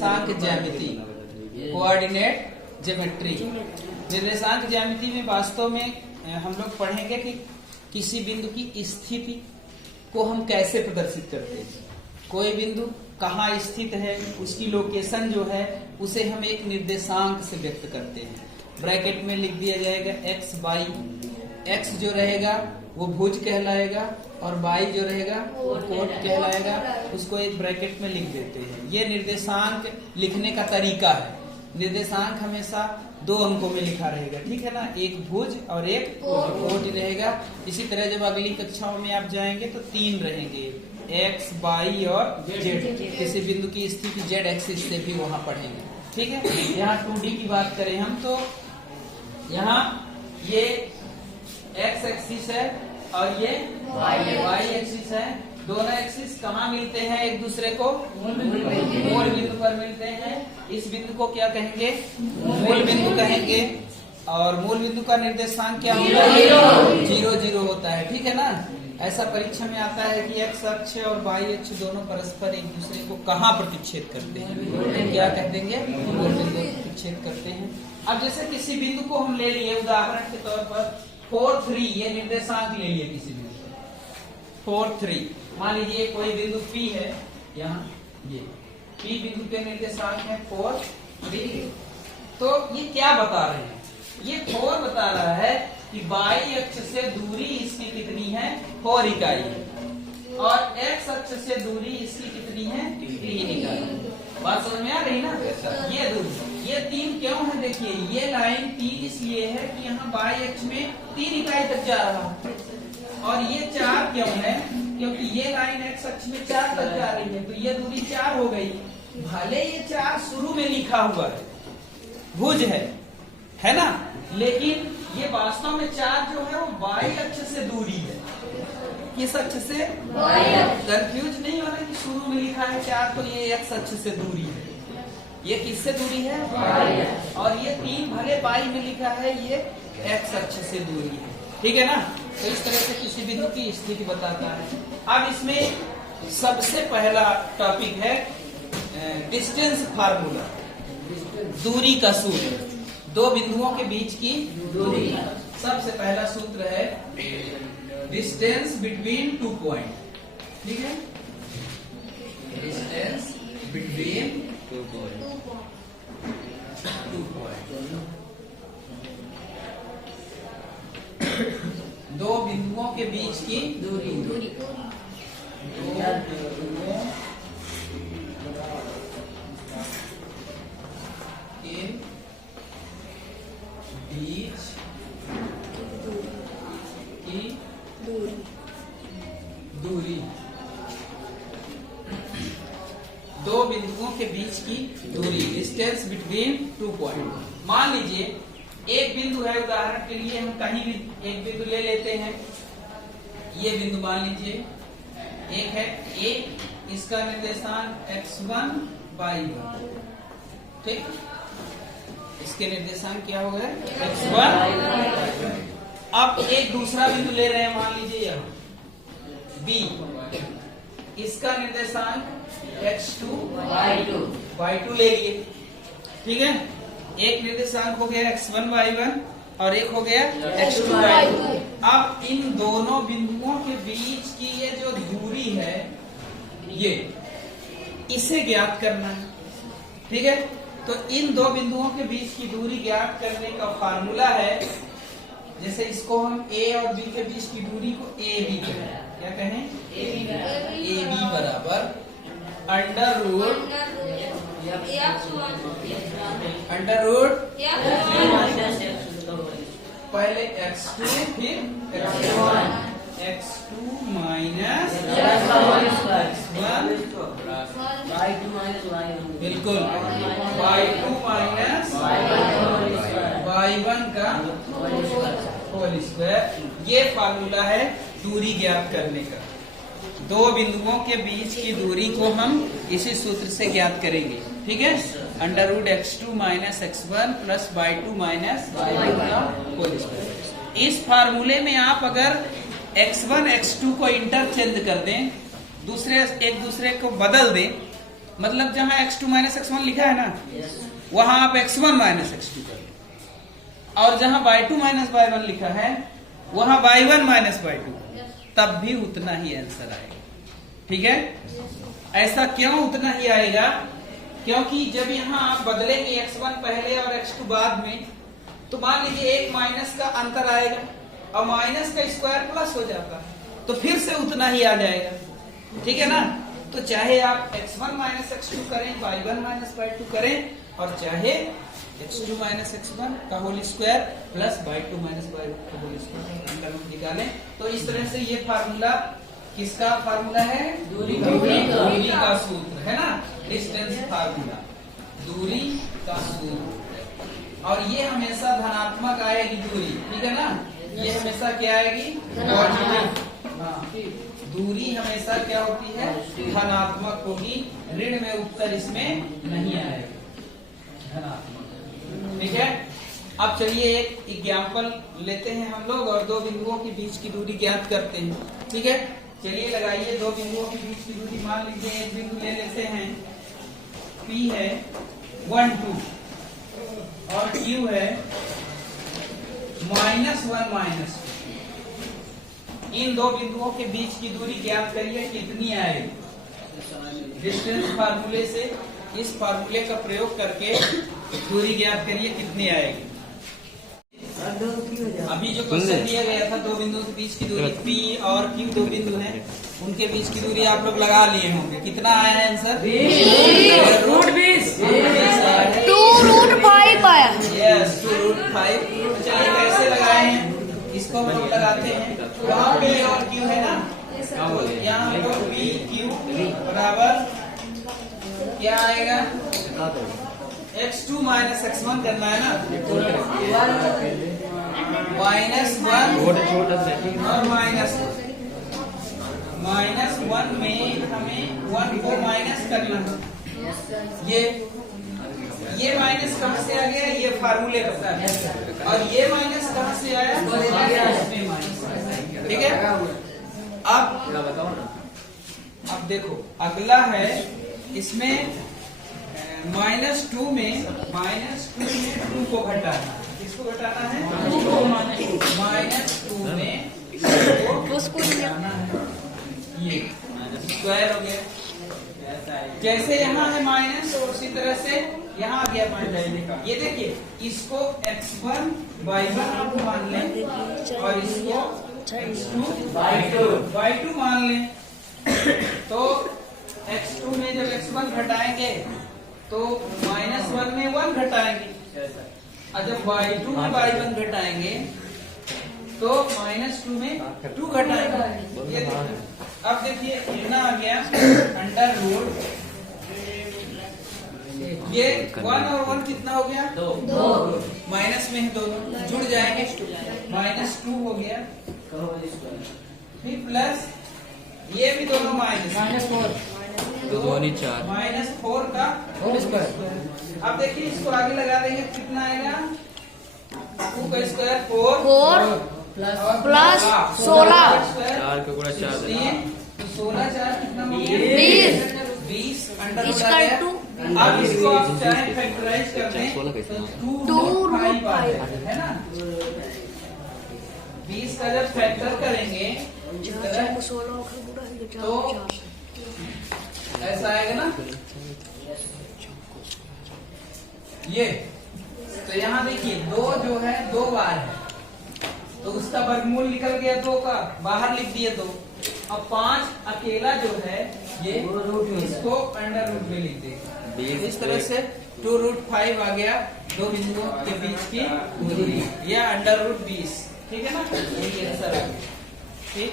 निर्देशांक ज्यामिति, coordinate geometry. निर्देशांक ज्यामिति में वास्तव में हम लोग पढ़ेंगे कि किसी बिंदु की स्थिति को हम कैसे प्रदर्शित करते हैं। कोई बिंदु कहाँ स्थित है, उसकी लोकेशन जो है उसे हम एक निर्देशांक से व्यक्त करते हैं। ब्रैकेट में लिख दिया जाएगा एक्स वाई। एक्स जो रहेगा वो भुज कहलाएगा और वाई जो रहेगा वो कोट कहलाएगा। उसको एक ब्रैकेट में लिख देते हैं। ये निर्देशांक लिखने का तरीका है। निर्देशांक हमेशा 2 अंकों में लिखा रहेगा, ठीक है ना, एक भुज और एक कोट रहेगा। इसी तरह जब अगली कक्षाओं में आप जाएंगे तो 3 रहेंगे, एक्स वाई और जेड। किसी बिंदु की स्थिति जेड एक्सिस से भी वहां पढ़ेंगे, ठीक है। यहाँ 2D की बात करें हम तो यहाँ ये एक्स एक्सिस है और ये वाई एक्सिस है। दोनों एक्सिस कहाँ मिलते हैं एक दूसरे को? मूल बिंदु पर मिलते हैं। इस बिंदु को क्या कहेंगे? मूल बिंदु कहेंगे। और मूल बिंदु का निर्देशांक क्या होता है? 0 0 होता है, ठीक है ना। ऐसा परीक्षा में आता है कि एक्स अक्ष और वाई अक्ष दोनों परस्पर एक दूसरे को कहाँ प्रतिच्छेद करते हैं? क्या कह देंगे? मूल बिंदु प्रतिच्छेद करते हैं। अब जैसे किसी बिंदु को हम ले लिए उदाहरण के तौर पर 4 3, ये निर्देशांक ले लिए किसी बिंदु 4 3। मान लीजिए कोई बिंदु P है, यहाँ ये P बिंदु के निर्देशांक है 4 3। तो ये क्या बता रहे हैं? ये 4 बता रहा है कि वाई अक्ष से दूरी इसकी कितनी है? 4 इकाई है। और एक्स अक्ष से दूरी इसकी कितनी है? 3 इकाई। बात समझ में आ रही ना? ये दूरी, ये 3 क्यों है? देखिए ये लाइन 3 इसलिए है कि यहाँ वाई अक्ष में 3 इकाई तक जा रहा है। और ये 4 क्यों है? क्योंकि ये लाइन एक्स अक्ष में 4 तक जा रही है, तो ये दूरी 4 हो गई। भले ये 4 शुरू में लिखा हुआ है, भुज है ना, लेकिन ये वास्तव में 4 जो है वो वाई अक्ष से दूरी है। किस अक्ष से? कंफ्यूज नहीं होना कि शुरू में लिखा है 4 तो ये एक्स अक्ष से दूरी है। ये किससे दूरी है? और ये 3 भले वाई में लिखा है, ये एक्स अक्ष से दूरी है, ठीक है ना। तो इस तरह से किसी बिंदु की स्थिति बताता है। अब इसमें सबसे पहला टॉपिक है डिस्टेंस फार्मूला, दूरी का सूत्र। 2 बिंदुओं के बीच की दूरी। सबसे पहला सूत्र है डिस्टेंस बिटवीन 2 पॉइंट, ठीक है। Distance between 2 point. 2 बिंदुओं के बीच की दूरी। 2 बिंदुओं के बीच की दूरी। 2 बिंदुओं के बीच की दूरी, डिस्टेंस बिटवीन 2 पॉइंट। मान लीजिए एक बिंदु है, उदाहरण के लिए हम कहीं भी एक बिंदु ले लेते हैं। ये बिंदु मान लीजिए एक है A, इसका निर्देशांक x1 y1, ठीक। इसके निर्देशांक क्या हो गए? x1 y1। अब एक दूसरा बिंदु ले रहे हैं, मान लीजिए यहाँ B, इसका निर्देशांक x2 y2 ले लिए, ठीक है। एक निर्देशांक हो गया x1 y1 और एक हो गया x2 y2। अब इन दोनों बिंदुओं के बीच की ये जो दूरी है, ये इसे ज्ञात करना है, ठीक है। तो इन 2 बिंदुओं के बीच की दूरी ज्ञात करने का फार्मूला है, जैसे इसको हम A और B के बीच की दूरी को AB कहें। क्या कहें? AB बराबर अंडर रूट पहले x2 फिर x2 माइनस बिल्कुल y2 माइनस y1 का होल स्क्वायर। ये फार्मूला है दूरी ज्ञात करने का। 2 बिंदुओं के बीच की दूरी को हम इसी सूत्र से ज्ञात करेंगे, ठीक है। Under root x2 minus x1 plus y2 minus y1 का होल स्क्वायर। इस फार्मूले में आप अगर x1 x2 को इंटरचेंज कर दें, एक दूसरे को बदल दें, मतलब जहां x2 माइनस x1 लिखा है ना, वहां आप x1 माइनस x2 कर लो, और जहां y2 माइनस y1 लिखा है वहां y1 माइनस y2, तब भी उतना ही आंसर आएगा। ठीक है, ऐसा क्यों उतना ही आएगा? क्योंकि जब यहाँ आप बदलेंगे x1 पहले और x2 बाद में, तो मान लीजिए एक माइनस का अंतर आएगा और माइनस का स्क्वायर प्लस हो जाता है, तो फिर से उतना ही आ जाएगा। ठीक है ना, तो चाहे आप x1 माइनस x2 करें, y1 माइनस y2 करें, और चाहे x2 माइनस x1 का whole square plus y2 minus y1 का होल स्क्वायर अंदर रूट निकालें, तो इस तरह से ये फार्मूला किसका फार्मूला है? दूरी का सूत्र है ना, डिस्टेंस फार्मूला, दूरी का सूत्र। और ये हमेशा धनात्मक आएगी दूरी, ठीक है ना, ये हमेशा क्या आएगी? पॉजिटिव। दूरी हमेशा क्या होती है? धनात्मक होगी, ऋण में उत्तर इसमें नहीं आएगा, धनात्मक। ठीक है, अब चलिए एक एग्जाम्पल लेते हैं हम लोग और दो बिंदुओं के बीच की दूरी ज्ञात करते हैं। ठीक है, चलिए लगाइए, दो बिंदुओं के बीच की दूरी मान लीजिए एक बिंदु ले लेते हैं, P है 1 2 और Q है -1 -2। इन दो बिंदुओं के बीच की दूरी ज्ञात करिए, कितनी आएगी? डिस्टेंस फार्मूले से, इस फार्मूले का प्रयोग करके दूरी ज्ञात करिए, कितनी आएगी? अभी जो क्वेश्चन दिया गया था, दो बिंदुओं के बीच की दूरी P और Q दो बिंदु हैं, उनके बीच की दूरी आप लोग लगा लिए होंगे। कितना आया है आंसर? 2√5 आया। यस, 2√5। चलिए कैसे लगाए हैं, इसको हम लोग लगाते हैं। यहाँ P और Q है ना, तो यहाँ हम लोग P Q बराबर क्या आएगा? x2 माइनस x1 करना है ना, -1 और -1 में हमें 1 को माइनस करना है। ये माइनस कहाँ से आ गया? ये फार्मूले बता है। और ये माइनस कहाँ से आया? इसमें माइनस। ठीक है, अब देखो अगला है, इसमें -2 में 2 को घटाना। किसको घटाना है? -2 में उसको घटाना है। ये स्क्वायर हो गया। जैसे यहाँ है माइनस, उसी तरह से यहाँ आ गया माइनस। ये देखिए, इसको x1 y1 आप मान लें और इसको x2 y2 मान लें। तो x2 में जब x1 घटाएंगे तो -1 में 1 घटाएंगे, और जब y2 में y1 घटाएंगे तो -2 में 2 घटाएंगे। ये अब देखिए कितना आ गया? अंडर रूट, ये 1 और 1 कितना हो गया? 2। माइनस में है दोनों, जुड़ जाएंगे, -2 हो गया, फिर प्लस ये भी दोनों -4, -4 का होल स्क्वायर। अब देखिए इसको आगे लगा देंगे, कितना आएगा? 2 का स्क्वायर 4 प्लस 16 4 का गुणा 4 तो 16 4 कितना हो गया? 20 अंडर रूट आ गया। अब इसको आप चाहे फैक्टराइज कर दें तो 2√5 है ना। 20 का जब फैक्टर करेंगे इस तरह तो ऐसा आएगा ना, ये तो यहाँ देखिए 2 जो है 2 बार है, तो उसका वर्गमूल निकल गया 2 का, बाहर लिख दिए 2। अब 5 अकेला जो है ये इसको अंडर रूट में लिख देंगे। इस तरह से 2√5 आ गया दो बिंदुओं के बीच की दूरी, या अंडर रूट 20। ठीक है ना, यही आंसर आ गया। ठीक।